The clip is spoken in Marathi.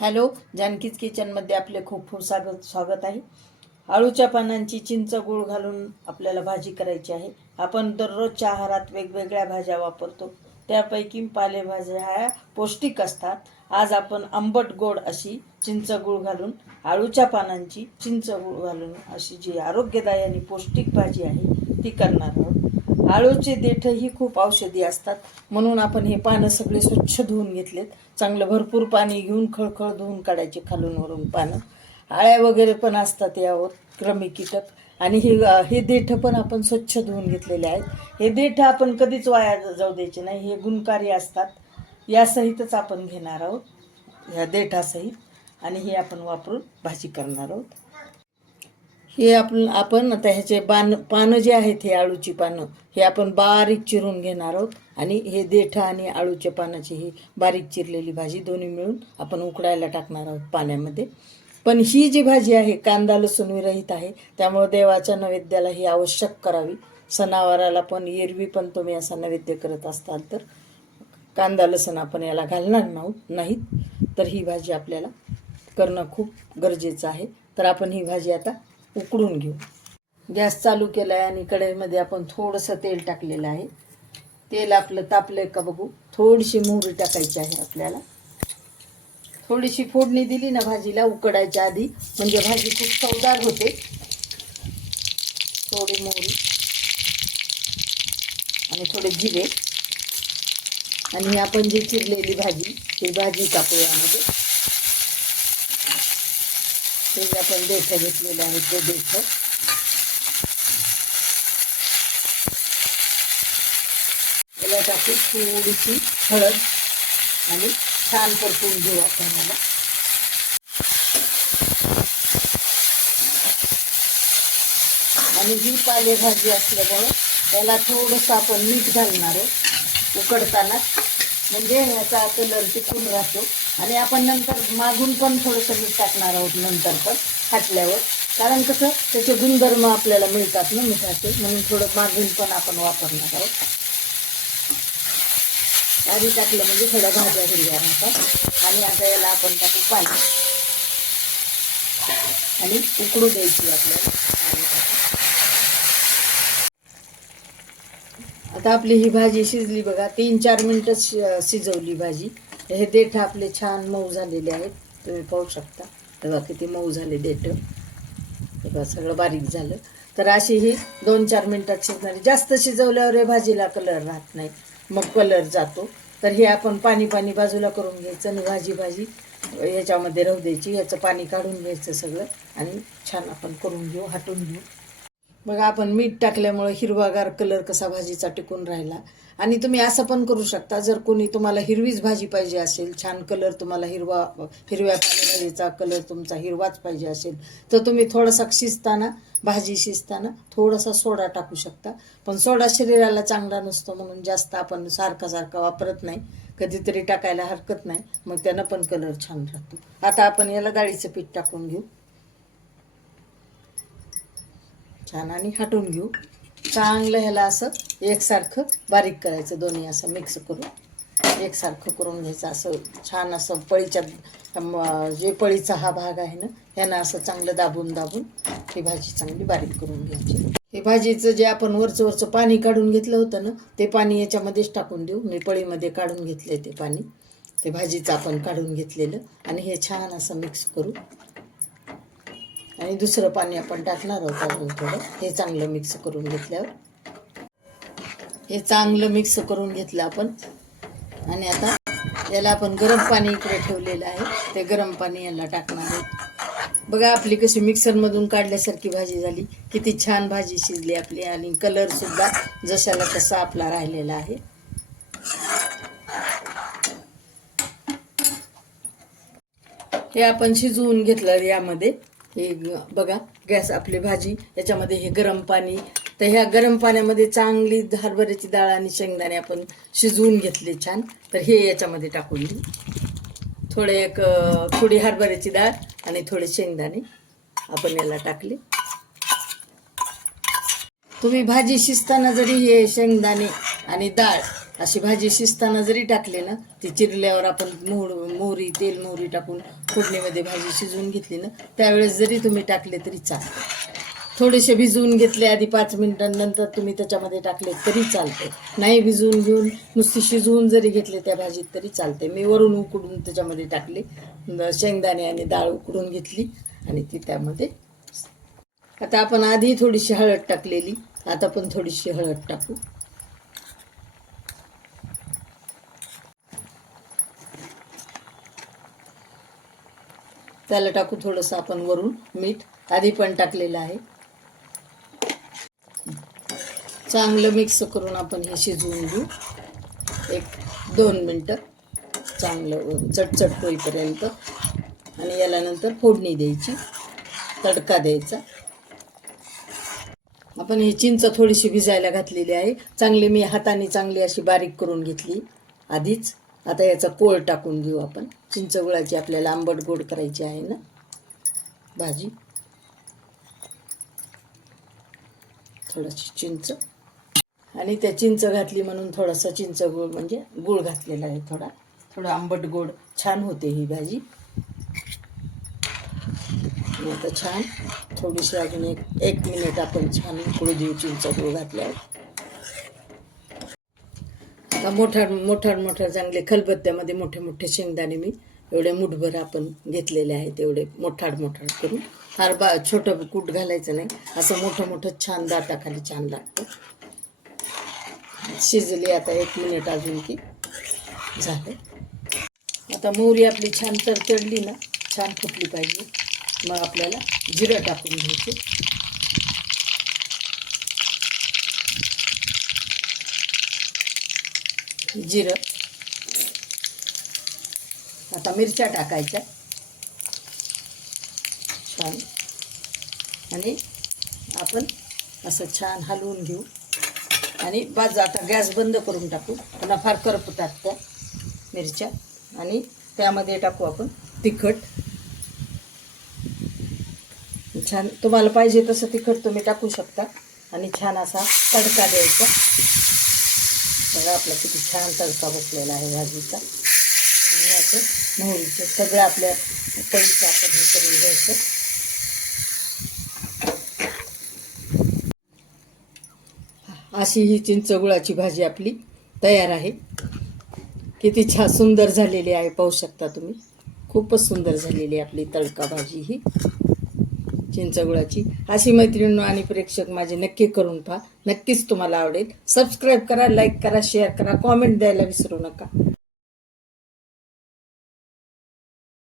हॅलो, जानकीज किचनमध्ये आपले खूप खूप स्वागत आहे. आळूच्या पानांची चिंच गूळ घालून आपल्याला भाजी करायची आहे. आपण दररोजच्या आहारात वेगवेगळ्या भाज्या वापरतो, त्यापैकी पालेभाज्या ह्या पौष्टिक असतात. आज आपण आंबट गोड अशी चिंच गूळ घालून, आळूच्या पानांची चिंच गूळ घालून अशी जी आरोग्यदायी आणि पौष्टिक भाजी आहे ती करणार आहोत. आळूचे देठ ही खूप औषधी असतात, म्हणून आपण हे पानं सगळे स्वच्छ धुवून घेतलेत. चांगलं भरपूर पाणी घेऊन खळखळ धुवून काढायचे खालून वरून पानं. आळ्या वगैरे पण असतात यावर, कृमी कीटक. आणि हे देठ पण आपण स्वच्छ धुवून घेतलेले आहेत. हे देठ आपण कधीच वाया जाऊ द्यायचे नाही, हे गुणकारी असतात. यासहितच आपण घेणार आहोत, ह्या देठासहित, आणि हे आपण वापरून भाजी करणार आहोत. हे आपण आता ह्याचे पानं जे आहेत, हे आळूची पानं, हे आपण बारीक चिरून घेणार आहोत. आणि हे देठ आणि आळूच्या पानाची ही बारीक चिरलेली भाजी दोन्ही मिळून आपण उकडायला टाकणार आहोत पाण्यामध्ये. पण ही जी भाजी आहे कांदा लसूण विरहित आहे, त्यामुळे देवाच्या नैवेद्याला ही आवश्यक करावी. सणावाराला पण, एरवी पण तुम्ही असा नैवेद्य करत असताल तर कांदा लसूण आपण याला घालणार नाहीत. तर ही भाजी आपल्याला करणं खूप गरजेचं आहे. तर आपण ही भाजी आता उकडून घेऊ. गॅस चालू केला आहे आणि कढईमध्ये आपण थोडंसं तेल टाकलेलं आहे. तेल आपलं तापलंय का बघू. थोडीशी मोहरी टाकायची आहे आपल्याला. थोडीशी फोडणी दिली ना भाजीला उकडायच्या आधी, म्हणजे भाजी खूप चवदार होते. थोडी मोहरी आणि थोडे जिरे, आणि आपण जी चिरलेली भाजी, ही भाजी टाकू यामध्ये. ते आपण देठ घेतलेले आहेत, ते देठ याला टाकू. थोडीशी हळद आणि छान परतून घेऊ आपण याला. आणि ही पालेभाजी असल्यामुळं त्याला थोडंसं आपण मीठ घालणार आहोत उकडताना, म्हणजे याचा कलर टिकून राहतो. आणि आपण नंतर मागून पण थोडंसं मीठ टाकणार आहोत नंतर पण फाटल्यावर, कारण कसं त्याचे गुणधर्म आपल्याला मिळतात ना मिठाचे, म्हणून थोडं मागून पण आपण वापरणार आहोत. आधी टाकलं म्हणजे थोड्या भाज्या हिरव्या राहतात. आणि आता याला आपण टाकू पाणी आणि उकडू द्यायची आपल्याला. आता आपली ही भाजी शिजली बघा. 3-4 मिनटं शिजवली भाजी. हे देठ आपले छान मऊ झालेले आहेत, तुम्ही पाहू शकता. तेव्हा किती मऊ झाले देठ, तेव्हा सगळं बारीक झालं. तर अशी ही 2-4 मिनटात शिजणारी. जास्त शिजवल्यावर हे भाजीला कलर राहत नाही, मग कलर जातो. तर हे आपण पाणी बाजूला करून घ्यायचं आणि भाजी याच्यामध्ये राहू द्यायची. याचं पाणी काढून घ्यायचं सगळं आणि छान आपण करून घेऊ, हाटून घेऊ. बघा, आपण मीठ टाकल्यामुळे हिरवागार कलर कसा भाजीचा टिकून राहिला. आणि तुम्ही असं पण करू शकता, जर कोणी तुम्हाला हिरवीच भाजी पाहिजे असेल, छान कलर तुम्हाला हिरव्या पालेभाजीचा कलर तुमचा हिरवाच पाहिजे असेल, तर तुम्ही थोडासा भाजी शिजताना थोडासा सोडा टाकू शकता. पण सोडा शरीराला चांगला नसतो, म्हणून जास्त आपण सारखा वापरत नाही. कधीतरी टाकायला हरकत नाही, मग त्यानं पण कलर छान राहतो. आता आपण याला डाळीचं पीठ टाकून घेऊ छान आणि हाटून घेऊ चांगलं. ह्याला असं एकसारखं बारीक करायचं, दोन्ही असं मिक्स करून एकसारखं करून घ्यायचं. असं छान असं जे पळीचा हा भाग आहे ना, ह्यानं असं चांगलं दाबून ही भाजी चांगली बारीक करून घ्यायची. हे भाजीचं जे आपण वरचं पाणी काढून घेतलं होतं ना, ते पाणी याच्यामध्येच टाकून देऊ. मी पळीमध्ये काढून घेतले ते पाणी, ते भाजीचं आपण काढून घेतलेलं. आणि हे छान असं मिक्स करू. आणि दुसरं पाणी आपण टाकणार आहोत अजून थोडं. हे चांगलं मिक्स करून घेतल्यावर, हे चांगलं मिक्स करून घेतलं आपण. आणि आता याला आपण गरम पाणी इकडे ठेवलेलं आहे, ते गरम पाणी याला टाकणार आहोत. बघा, आपली कशी मिक्सरमधून काढल्यासारखी भाजी झाली. किती छान भाजी शिजली आपली, आणि कलरसुद्धा जशाला तसा आपला राहिलेला आहे. हे आपण शिजवून घेतलं यामध्ये. हे बघा, गॅस आपली भाजी याच्यामध्ये हे गरम पाणी. तर ह्या गरम पाण्यामध्ये चांगली हरभऱ्याची डाळ आणि शेंगदाणे आपण शिजवून घेतले छान. तर हे याच्यामध्ये टाकून देऊ. थोडी हरभऱ्याची डाळ आणि थोडे शेंगदाणे आपण याला टाकले. तुम्ही भाजी शिजताना जरी हे शेंगदाणे आणि डाळ अशी भाजी शिजताना जरी टाकली ना, ती चिरल्यावर आपण मोहरी तेल मोहरी टाकून फोडणीमध्ये भाजी शिजवून घेतली ना, त्यावेळेस जरी तुम्ही टाकले तरी चालते. थोडेसे भिजवून घेतले आधी 5 मिनिटांनंतर तुम्ही त्याच्यामध्ये टाकले तरी चालते. नाही भिजवून घेऊन नुसती शिजवून जरी घेतले त्या भाजीत तरी चालते. मी वरून उकडून त्याच्यामध्ये टाकले, शेंगदाणे आणि डाळ उकडून घेतली आणि ती त्यामध्ये. आता आपण आधी थोडीशी हळद टाकलेली, आता पण थोडीशी हळद टाकू. त्याला टाकू थोडंसं आपण वरून मीठ, आधी पण टाकलेलं आहे. चांगलं मिक्स करून आपण हे शिजवून घेऊ 1-2 मिनटं, चांगलं चटचट होईपर्यंत. आणि याला नंतर फोडणी द्यायची, तडका द्यायचा. आपण ही चिंच थोडीशी भिजायला घातलेली आहे, चांगली मी हाताने चांगली अशी बारीक करून घेतली आधीच. आता याचा कोळ टाकून घेऊ आपण. चिंच गुळाची आपल्याला आंबट गोड करायची आहे ना भाजी. थोडीशी चिंच आणि त्या चिंच घातली म्हणून थोडासा चिंच गुळ म्हणजे गुळ घातलेला आहे, थोडं आंबट गोड छान होते ही भाजी. आता छान थोडीशी अजून एक मिनिट आपण छान उकळू देऊ चिंच गुळ घातल्यावर. आता मोठाड चांगले खलबत्त्यामध्ये मोठे मोठे शेंगदाणे मी एवढे मुठभर आपण घेतलेले आहेत, एवढे मोठाड करून. फार छोटं कूट घालायचं नाही, असं मोठं छान दाताखाली छान लागतं. शिजली आता 1 मिनिट अजून की झालं. आता मोहरी आपली छान तडतडली ना, छान फुटली पाहिजे. मग आपल्याला जिरं टाकून घ्यायचं. जिरं, आता मिरच्या टाकायच्या छान आणि आपण असं छान हलवून घेऊ. आणि आता गॅस बंद करून टाकू, पुन्हा फार करपतात त्या मिरच्या. आणि त्यामध्ये टाकू आपण तिखट. छान तुम्हाला पाहिजे तसं तिखट तुम्ही टाकू शकता. आणि छान असा तडका द्यायचा. बघा आपला किती छान तडका बसलेला आहे भाजीचा. आणि असं मोहरीचं सगळं आपल्या पळीचं आपण हे करून घ्यायचं. अशी ही चिंच गुळाची भाजी आपली तयार आहे. किती छान सुंदर झालेली आहे, पाहू शकता तुम्ही. खूपच सुंदर झालेली आपली तडका भाजी ही चिंचगुळाची. अशी मैत्रिणी आणि प्रेक्षक माझे नक्की करून पहा, नक्कीच तुम्हाला आवडेल. सबस्क्राईब करा, लाईक करा, शेअर करा, कॉमेंट द्यायला विसरू नका.